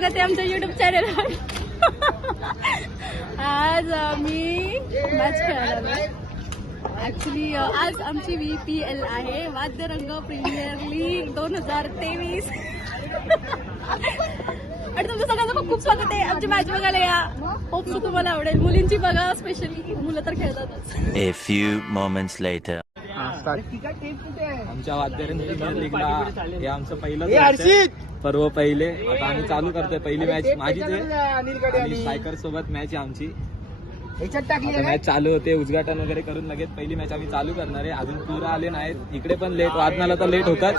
स्वागत आहे आमच्या युट्यूब चॅनलवर. आज मी मॅच खेळायला आलोय. ऍक्च्युली आज आमची VPL आहे, वाद्यरंग प्रीमियर लीग 2023. आणि तुमचं सगळ्यांचं खूप खूप स्वागत आहे. आमची मॅच बघायला या. होप सो तुम्हाला आवडेल. मुलींची बघा, स्पेशली मुलं तर खेळतातच. A few moments later. आमच्या वाद्यरंग प्रीमियर लीगला हे आमचं पहिलं पर्व पहिले. आता आम्ही चालू करतोय. पहिली मॅच माझीच आहे आणि स्ट्रायकर सोबत मॅच आहे आमची. आता मॅच चालू होते, उद्घाटन वगैरे करून लगेच पहिली मॅच आम्ही चालू करणार आहे. अजून पूर आले नाहीत. इकडे पण लेट, वादनाला तर लेट होतात.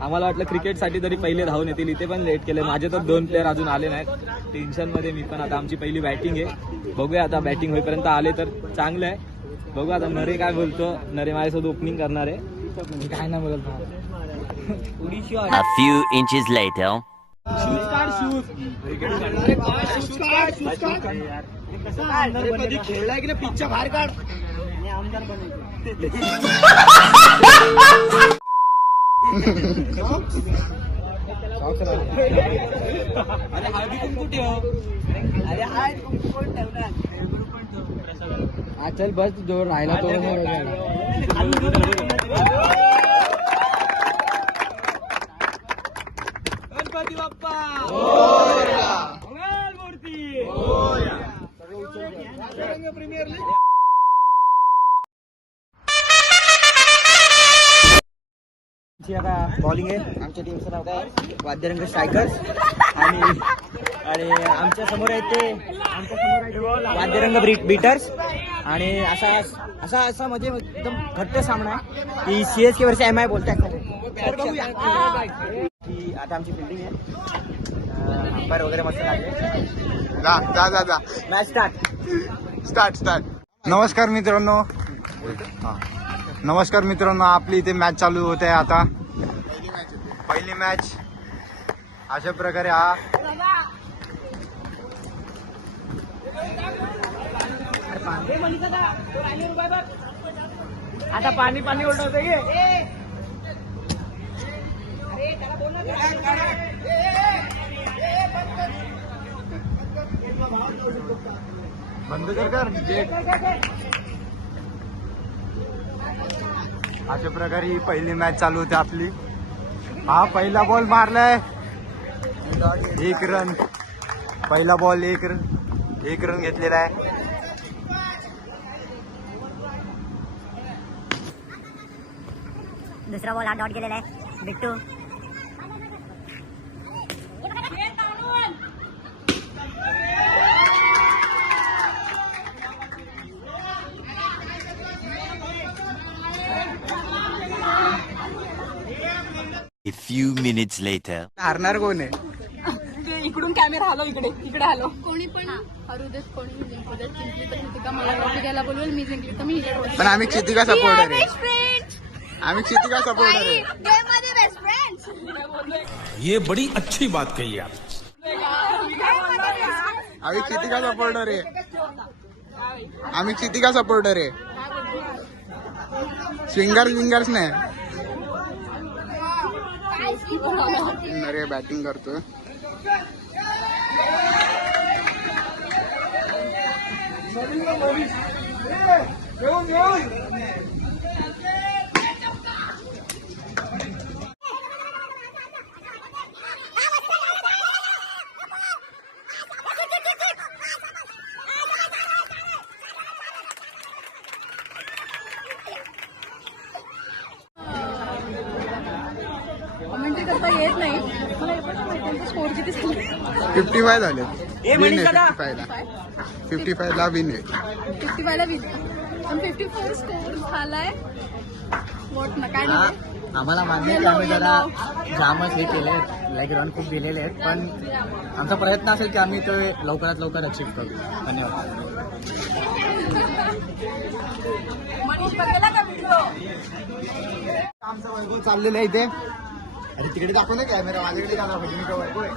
आम्हाला वाटलं क्रिकेटसाठी तरी पहिले धावून येतील, इथे पण लेट केले. माझे तर 2 प्लेअर अजून आले नाहीत. टेन्शन मध्ये मी पण. आता आमची पहिली बॅटिंग आहे. बघूया आता बॅटिंग होईपर्यंत आले तर चांगलं आहे. बघू आता नरे काय बोलतो. नरे माझ्यासोबत ओपनिंग करणार आहे. काय नाही बोलत. A few inches later. खेळलाय की पिच्चा बाहेर काढ. अरे हळदी कुंकू ठेव. अरे हळदी कुंकू कोण ठेवणार. चल बस जो राहिला तो. Ganpati Bappa Mangalmurti. Premier league bowling आहे. आमच्या टीमचं नाव काय, वाद्यरंग स्ट्रायकर्स. आणि आमच्या समोर आहेत ते, आमच्या समोर आहेत वाद्यरंग बीटर्स. आणि असा म्हणजे एकदम घट्ट सामना आहे की CSK वर्ष MI बोलताय. आता आमची बिल्डिंग आहे. अंपायर वगैरे मस्त लागले. जा मॅच स्टार्ट. नमस्कार मित्रांनो, आपली इथे मॅच चालू होत आहे. आता पहिली मॅच अशा प्रकारे. आता पाणी उलटवतं की बंद कर. अशा प्रकारे ही पहिली मॅच चालू होते आपली. हा पहिला बॉल मारलाय 1 रन. पहिला बॉल 1 रन घेतलेला आहे. दुसरा बॉल हा डॉट गेलेला आहे. Bittu A few minutes later. हारणार कोण आहे. इकडून कॅमेरा हलो, इकडे हलो. कोणी पण हरू देत, कोणी जिंकू देत. जिंकली तर क्षितिका मला ट्रॉफी घ्यायला बोलवेल, मी जिंकली तर मी पण आम्ही क्षितिका सपोर्टर आहे. आम्ही क्षितिका सपोर्टर आहे. ये बड़ी अच्छी बात कही आप. आम्ही क्षितिका सपोर्टर आहे. स्विंगर्स नाही. नरे बॅटिंग करतोय. कमेंट्री करता येत नाही मला. स्कोर किती झाले? 55 झाले. विन आहे 55 ला विन आहे. 55 ला विन. 54 स्कोर झालाय. वॉट ना काय नाही. आम्हाला मान्य आहे की आम्ही जरा जामच हे केले, लाईक रन खूप दिलेले आहेत. पण आमचा प्रयत्न असेल की आम्ही ते लवकरात लवकर अचीव करू. धन्यवाद. आमचा वैभव चाललेला आहे इथे. अरे तिकडे दाखवलं कॅमेरा, माझ्याकडे का दाखवतो. मी का वैभव आहे.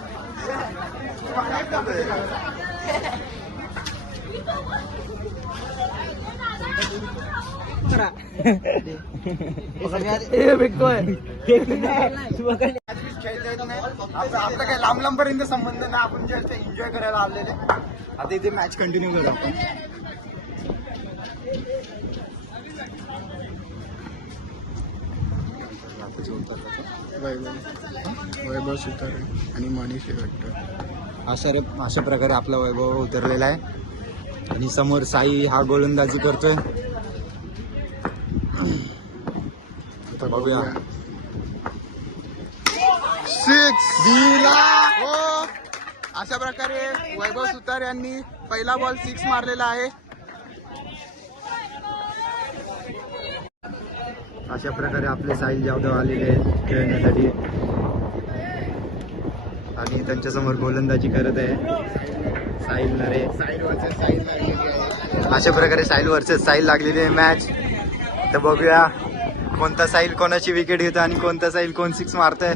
खेळतोय आपला काय लांब लांब पर्यंत संबंध ना, आपण जस्ट एन्जॉय करायला आलेले. आता इथे मॅच कंटिन्यू करू आपण. वैभव सुतारे आणि मनीष शेट्टी अशा प्रकारे आपला वैभव उतरलेला आहे. आणि समोर साई हा गोलंदाजी करतोय. बघूया. अशा प्रकारे वैभव सुतार यांनी पहिला बॉल 6 मारलेला आहे. अशा प्रकारे आपले साहिल जाधव आलेले आहेत खेळण्यासाठी आणि त्यांच्या समोर गोलंदाजी करत आहे साहिल नरे. अशा प्रकारे साहिल वर्सेस साहिल लागलेली आहे मॅच. तर बघूया कोणता साहिल कोणाची विकेट घेतो आणि कोणता साहिल कोण 6 मारतोय.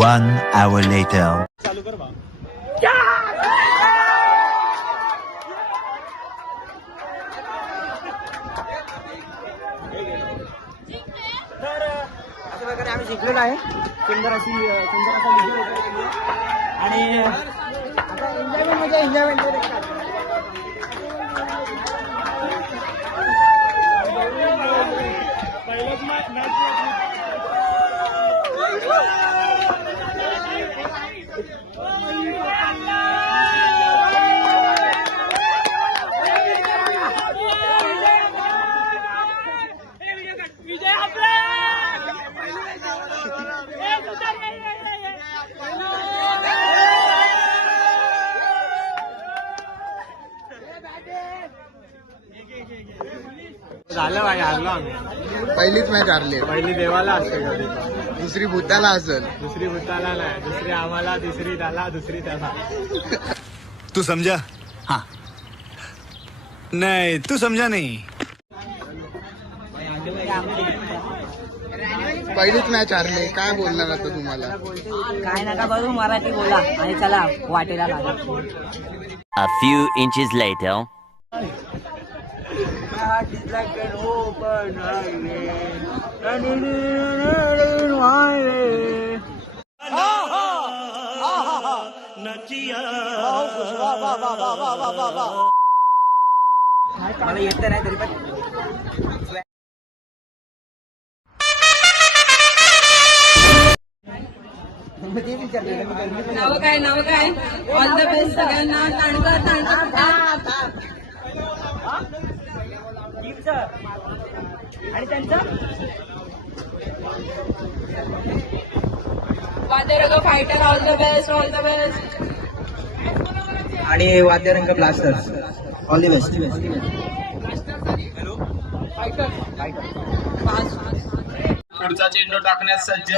One hour later. चालू कर बा. तर अशा प्रकारे आम्ही जिंकलेलो आहे. सुंदर असा विजय वगैरे केली आहे. आणि आता एन्जॉयमेंट झालं भाई, हारलो आम्ही. पहिलीच मॅच हारली. पहिली देवाला असते कधी, दुसरी भूताला असेल. दुसरी भूताला नाही, दुसरी आम्हाला, तिसरी त्याला, दुसरी त्याला. तू समझा? हाँ. नहीं, तू समझा नहीं. पहिलीच मॅच हारली. काय बोलणार आता तुम्हाला? काय नका बघू, मराठी बोला आणि चला वाटेला लागा. A few inches later. मला येत नाही तरी पण नाव काय ऑल द बेस्ट सगळ्यांना. आणि त्यांचं वादरग फायटर ऑल द बेस्ट. आणि वाद्यरंग ब्लास्टर्स ऑल द बेस्ट. पुढचा चेंडू टाकण्यास सज्ज.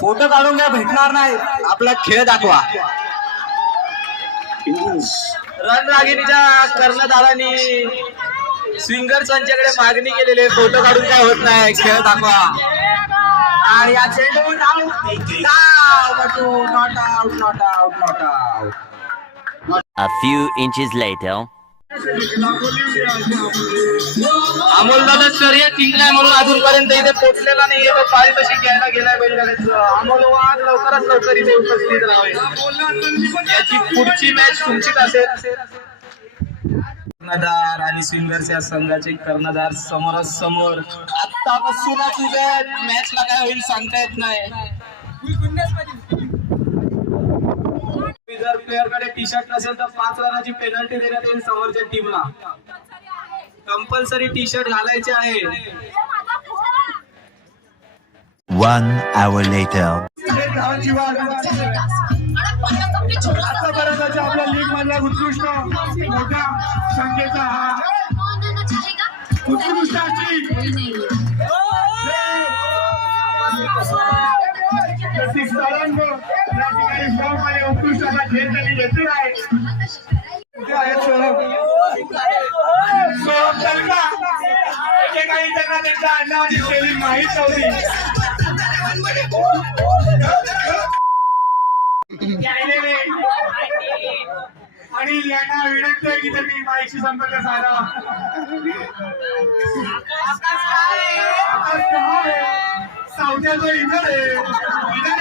फोटो काढून काय भेटणार नाही, आपला खेळ दाखवा. रणरागिणीच्या कर्णधारांनी स्विंगर संचाकडे मागणी केलेली आहे, फोटो काढून काय होत नाही, खेळ दाखवा. आणि या चेंडू not out. A few inches later. अमोलदादा शर्यत जिंकलाय म्हणून अजूनपर्यंत इथे पोहोचलेला नाहीये, तो पाळी तशी घ्यायला गेलाय बैलगाड्याचं. अमोल वाघ लवकरात लवकर इथे उपस्थित राहावे. याची पुढची मॅच तुमचीच असेल. कर्णधार आणि स्विंगर्स या संघाचे कर्णधार समोरासमोर. आतापासूनच उद्या मॅचला काय होईल सांगता येत नाही. जर प्लेअर कडे टी शर्ट नसेल तर 5 रनाची पेनल्टी देण्यात येईल समोरच्या टीमला. कंपल्सरी टी शर्ट घालायचे आहे. 1 hour later. धावांची वाढ. आतापर्यंतच्या आपल्या लीग मधल्या उत्कृष्ट मोठ्या संख्येचा हा उत्कृष्ट अशी तरंग या ठिकाणी फॉर्म आणि उत्कृष्ट असा खेळ त्यांनी घेतलेला आहे. कुठे आहेत सोहम? सोहम तलका एकेकाळी त्यांना त्यांच्या आडनावाची शैली माहीत नव्हती. आणि यांना विनंती आहे की त्यांनी माईशी संपर्क साधावा. सावत्याचं इधर आहे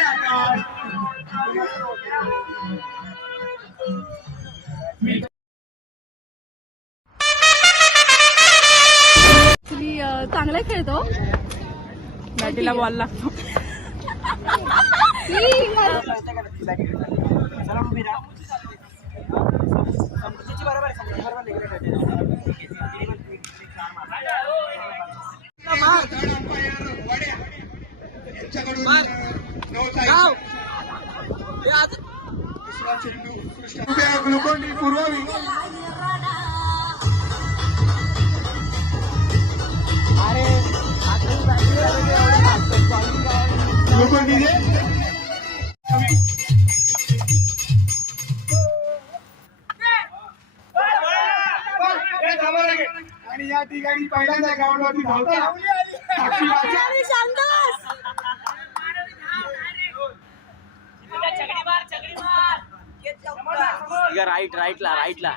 आकाश. ऍक्च्युली चांगला खेळतो. बॅटीला बॉल लागतो. ग्लुकोन डी पुरवावी. ग्लुकोन डी आणि या ठिकाणी पहिल्यांदा ग्राउंडवरती धावता राईटला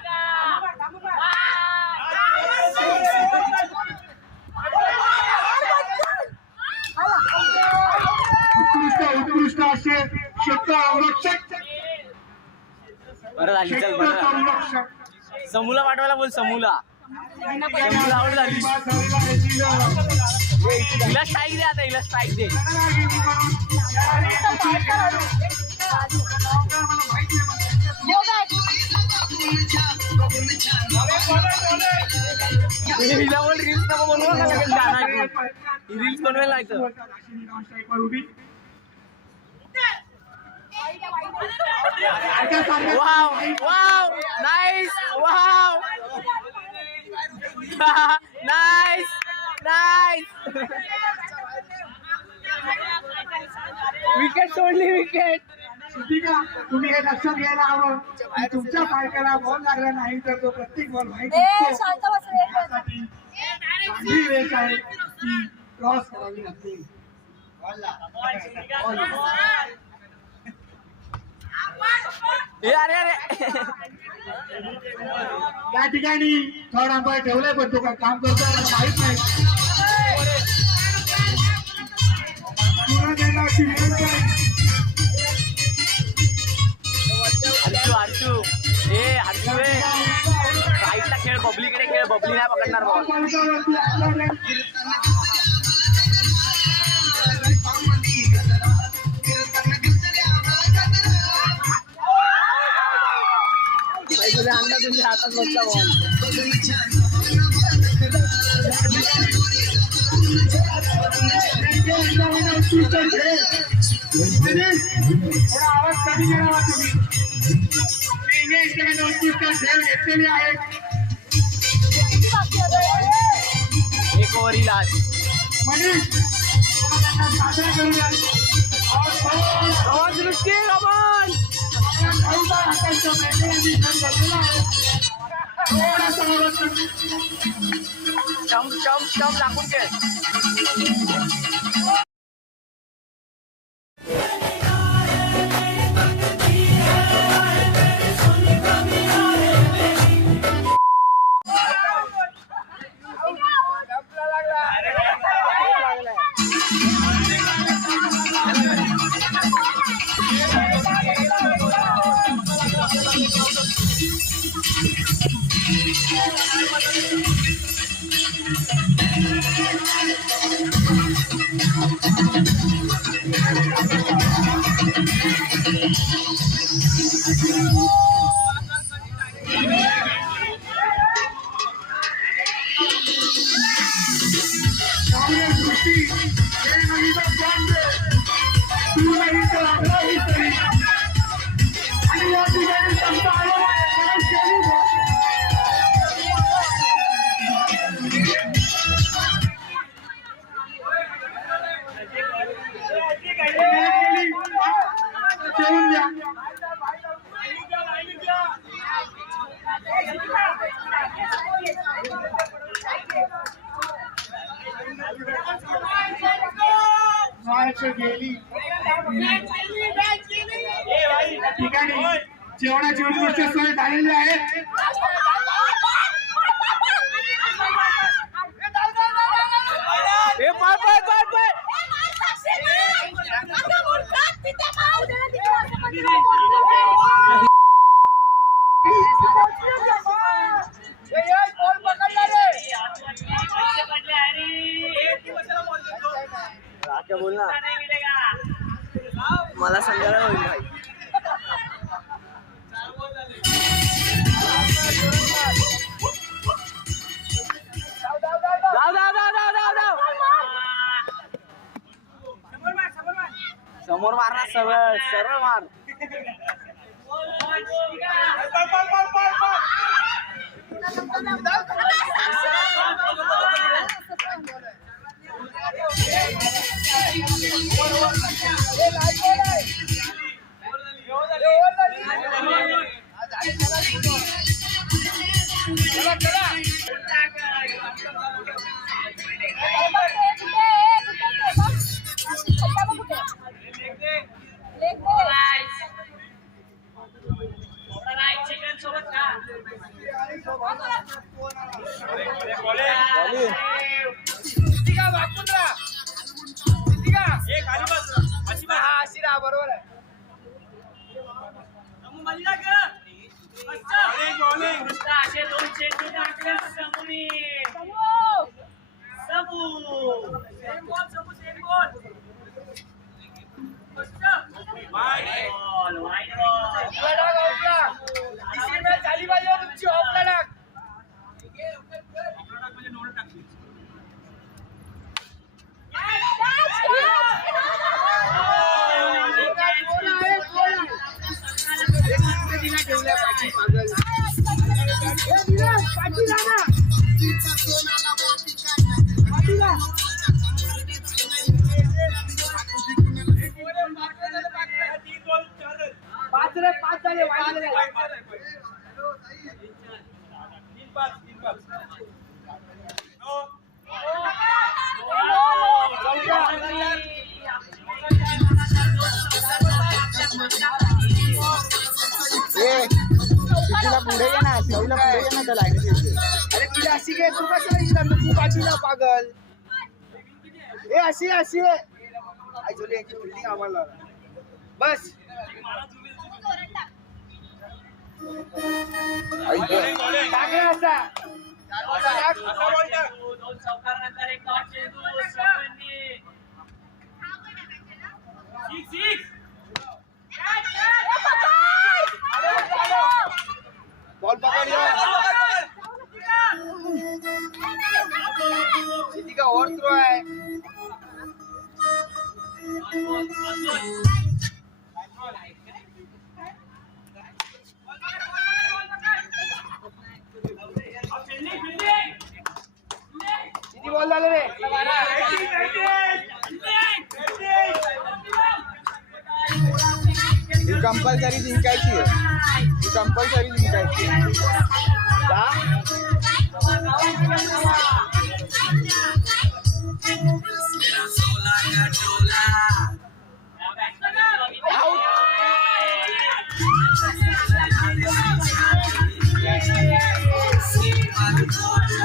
उत्कृष्ट असे क्षेत्र संरक्षक. बरं झाली. चल बरं. समूला पाठवायला बोल. समूला आवड झाली. हिला स्ट्राईक दे आता. हिला स्ट्राईक दे. हिला बोल रील्स नको बनवू. रील्स बनवायला लायचं. Wow wow nice. Wow nice nice. Wicket सोडली. विकेट. श्रुतिका, तुम्ही हे लक्षात घ्यायला हवं की तुमच्या पायकाला बॉल लागला नाही तर तो प्रत्येक बॉल माहिती यासाठी चांगली रेस आहे ती क्रॉस करावी लागते. या ठिकाणी थर्ड अंपायर ठेवलाय पण तो काम करतो माहित नाही. हर्षू राईटला खेळ. बबलीकडे खेळ. बबली नाही पकडणार बॉल. हातात बसला बॉल. आवाज कमी करावा तुम्ही. खेळ घेतलेले आहेत. एक ओव्हर ही लास्ट. मनीष साजरा करूया. दृष्टी रमण. स्टंप दाखवून खेळ. मॅच गेली या ठिकाणी जेवणाची उत्कृष्ट सोय झालेली आहे. बोल ना मला संध्याकाळ होईल भाई. समोर मार ना सरळ सरळ मार. बरोबर आहे. झाली पाहिजे तुमची ऑफला टाक. पाच झाले पुढे ये ना शिवला पुढे ये ना त्याला. अरे तिला अशी घे तू कसं तू बाजूला पागल. ए अशी अशी ऍक्च्युअली याची फिल्डिंग आम्हाला बस. टाकला असा बॉल पकड़ सिटी का ओवर थ्रो है. सिटी बॉल डाले रे. कंपल्सरी जिंकायची आहे. कंपल्सरी जिंकायची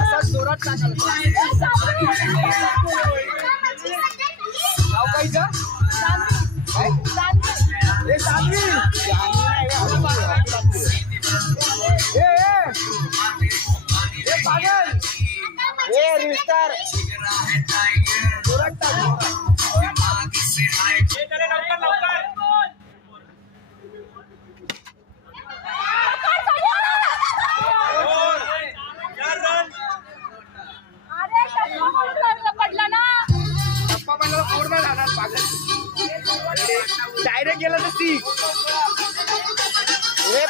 असा जोरात टाकायचं. नाव कायचं ए सानवी ए पागल ए रिस्टार जोरात टाक. पडला ना टप्पा पडला पूर्ण जाणार पागल. डायरेक्ट गेला तर ती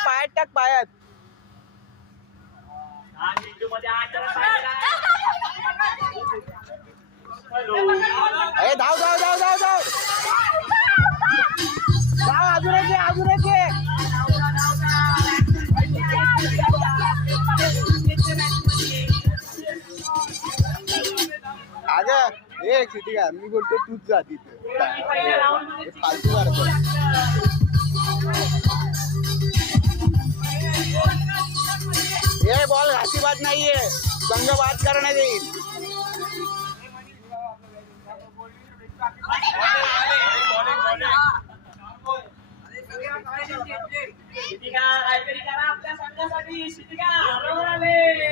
पायात टाक पायात. अरे धाव धाव धाव धाव धाव धाव. अजून एक अजून एक. आगे एक सिटी का मी बोलतो तूच जा तिथे फालतू करतो ये बॉल घासी बात नाहीये संघ बात करण्यात येईल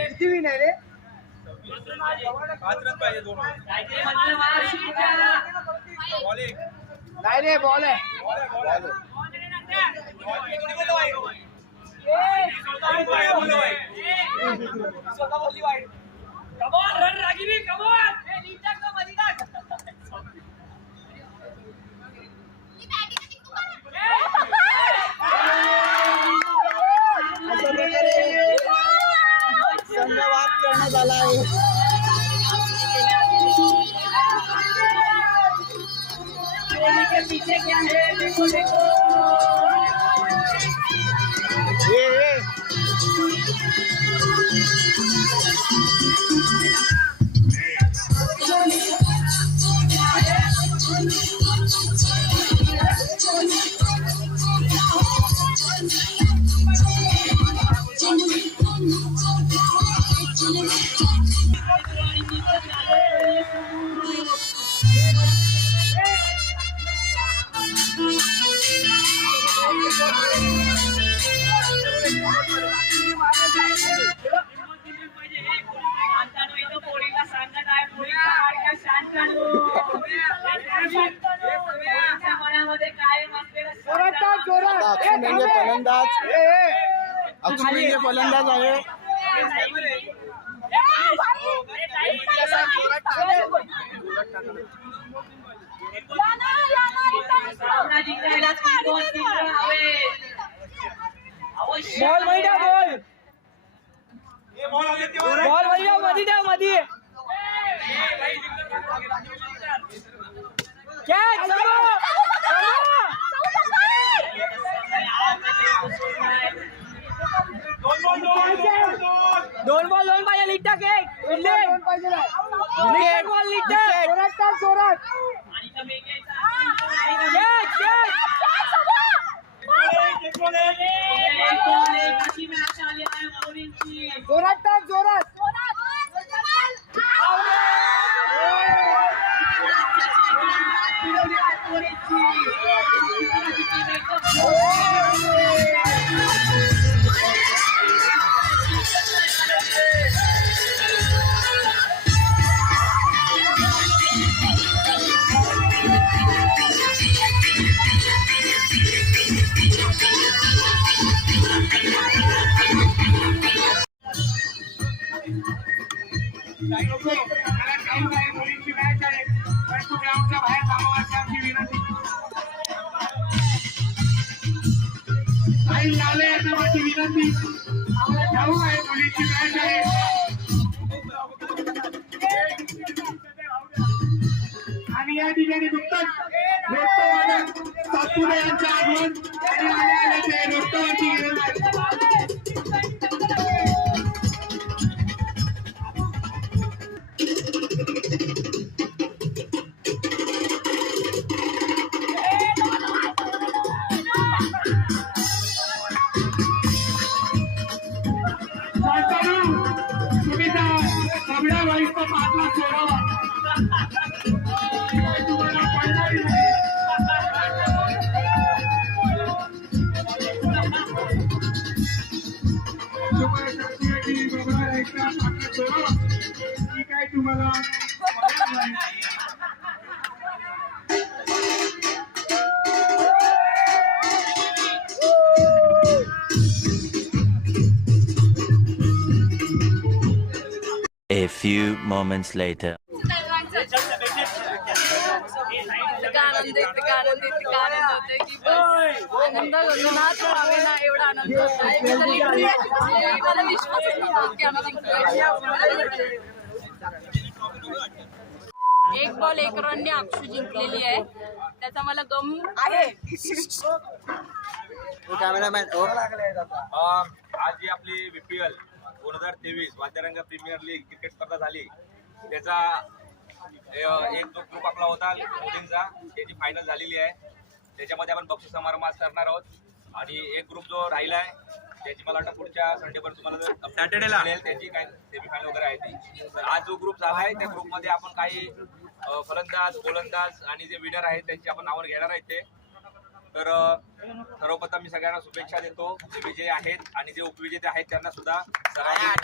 किती विन आहे रे 5 रन पाहिजे 2 नाही रे बॉल आहे अशा प्रकारे संघवाद करण्यात आला आहे अक्षु मेंढे फलंदाज आहे बॉल मध्ये द्या मध्ये दोन बॉल पाहिजे लीड टाक एक बॉल लीड टाक जोरात मुलींची मॅच आहे पण तू ग्राउंडच्या बाहेर थांबावायची आमची विनंती काही झाले आता माझी विनंती जाऊ आहे मुलींची मॅच आहे आणि या ठिकाणी नुकतंच रोटोवादक सातपुते यांचं आगमन आणि आले रोटोवरची तुम्हाला A few moments later. आनंद गगनात राहावे ना एवढा आनंद मला विश्वास की आम्ही जिंकलोय. एक बॉल एक रनने अक्षु जिंकलेली आहे त्याचा मला गम आहे. आज जी आपली VPL 2023 वाद्यरंग प्रीमियर लीग क्रिकेट स्पर्धा झाली त्याचा एक जो ग्रुप आपला होता मुलींचा त्याची फायनल झालेली आहे, त्याच्यामध्ये आपण बक्षीस समारंभ आज करणार आहोत. आणि एक ग्रुप जो राहिला आहे त्याची मला वाटतं पुढच्या संडेपर्यंत तुम्हाला सॅटर्डेला त्याची काय सेमीफायनल वगैरे आहे ती. तर आज जो ग्रुप झाला आहे त्या ग्रुपमध्ये आपण काही फलंदाज, गोलंदाज आणि जे विनर आहेत त्यांची आपण नावं घेणार आहेत ते. तर सर्वप्रथम मी सगळ्यांना शुभेच्छा देतो. जे विजयी आहेत आणि जे उपविजेते आहेत त्यांना सुद्धा टॅलेंट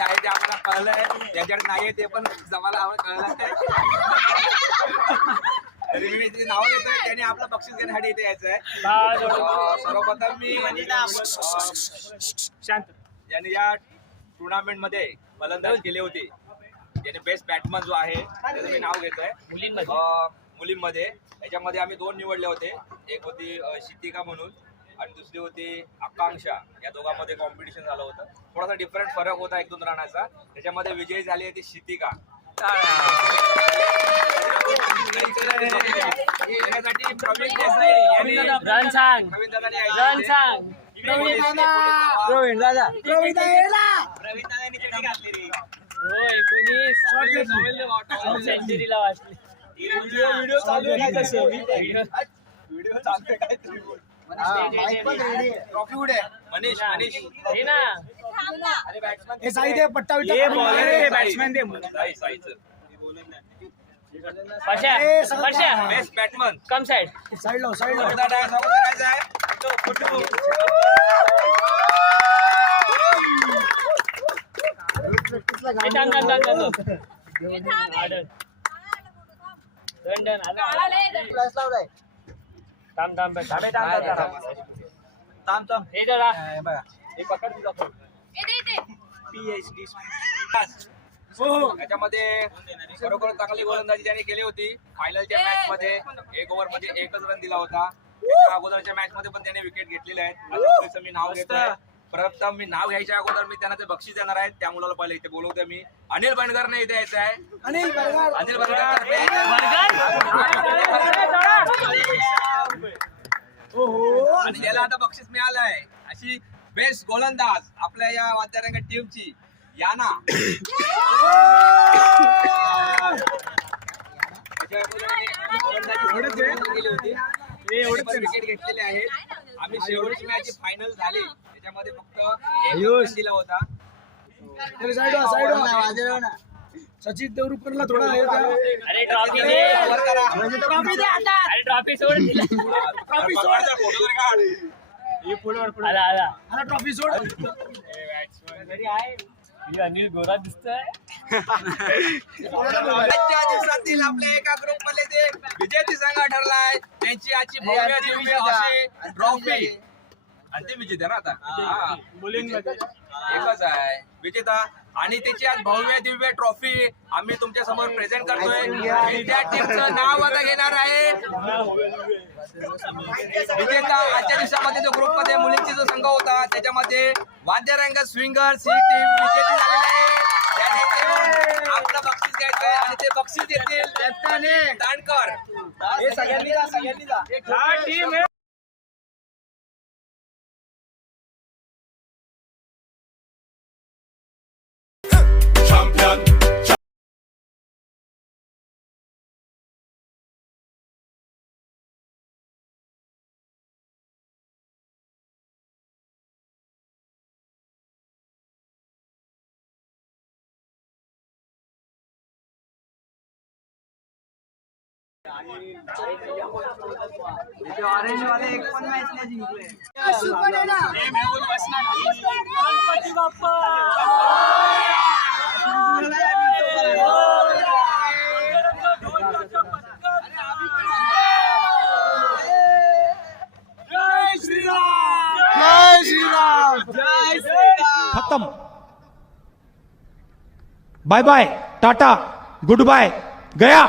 आहे ते आम्हाला कळलंय, ज्यांच्याकडे नाही ते पण जमाला आम्हाला कळलं. तरी मी तिथे नाव घेतोय, त्यांनी आपलं बक्षीस घेण्यासाठी इथे यायचं आहे. सर्वप्रथम मी ज्यांनी या टुर्नामेंट मध्ये फलंदाज केले होते, ज्याने बेस्ट बॅट्समन जो आहे त्याचं मी नाव घेतोय. मुलींमध्ये याच्यामध्ये आम्ही 2 निवडले होते. एक होती शितिका म्हणून आणि दुसरी होती आकांक्षा. या दोघांमध्ये कॉम्पिटिशन झालं होतं. थोडासा डिफरंट फरक होता 1-2 रनाचा. त्याच्यामध्ये विजयी झाली आहे ती शितिका. त्यासाठी प्रवीण देसाई यांनी रन सांग, प्रवीण दादांनी रन सांग. प्रवीण दादांनी चिठ्ठी घातली रे. होय, सेंचुरीला वाचली. व्हिडिओ चालू आहे का कसं? व्हिडिओ चालू आहे काय तरी बोल. ट्रॉफी उडे मनीष हे ना अरे बॅट्समॅन हे साई दे पट्टा विट्टा. हे बॉलर आहे, बॅट्समॅन दे. साईचं वर्षा बेस्ट बॅट्समन कम साइड. साईड लाव, साईड लाव. करायचा आहे तो फुटू. त्याच्यामध्ये खरोखर चांगली गोलंदाजी त्याने केली होती. फायनलच्या मॅच मध्ये 1 ओव्हर मध्ये 1च रन दिला होता. त्याच्या अगोदरच्या मॅच मध्ये पण त्याने विकेट घेतलेले आहेत. आता मी नाव घेतोय. प्रथम मी नाव घ्यायच्या अगोदर मी त्यांना ते बक्षीस देणार आहेत. त्या मुलाला पहिले इथे बोलवतोय मी. अनिल बनगरने इथे यायचं आहे. अनिल बनगर. अनिल बनगर आणि याला आता बक्षीस मिळालं आहे. अशी बेस्ट गोलंदाज आपल्या या वाद्यरंग टीमची याना. विकेट घेतलेले आहेत. आम्ही शेवटची मॅच फायनल झाली त्याच्यामध्ये फक्त 1 रन दिला होता. सचिन देवरुखरला थोडा अरे ट्रॉफी दे, अरे ट्रॉफी सोड. आला आला ट्रॉफी सोड. अनिल गोरा दिसतोय. आजच्या दिवसातील आपल्या एका ग्रुप मध्ये ते विजेते संघ ठरलाय. त्यांची आजची भव्य दिव्य अशी ट्रॉफी आणि ते विजेते ना आता मुलींमध्ये एकच आहे विजेता. आणि त्याची आज भव्य दिव्य ट्रॉफी आम्ही तुमच्या समोर प्रेझेंट करतोय. त्या टीमचं नाव आता घेणार आहे विजेता. आजच्या दिवसामध्ये जो ग्रुप मध्ये मुलींचा जो संघ होता त्याच्यामध्ये वाद्यरंग स्विंगर्स ही टीम विजेती झालेली आहे. आपलं बक्षीस घ्यायचंय आणि ते बक्षीस देतील दांडकर. हे सगळ्यांनी ऑरेंज वाले एक पण मॅच नाही जिंकले. गणपती बाप्पा. जय श्रीराम. जय श्रीराम. जय श्रीराम. खत्म. Bye bye, tata, goodbye, गया.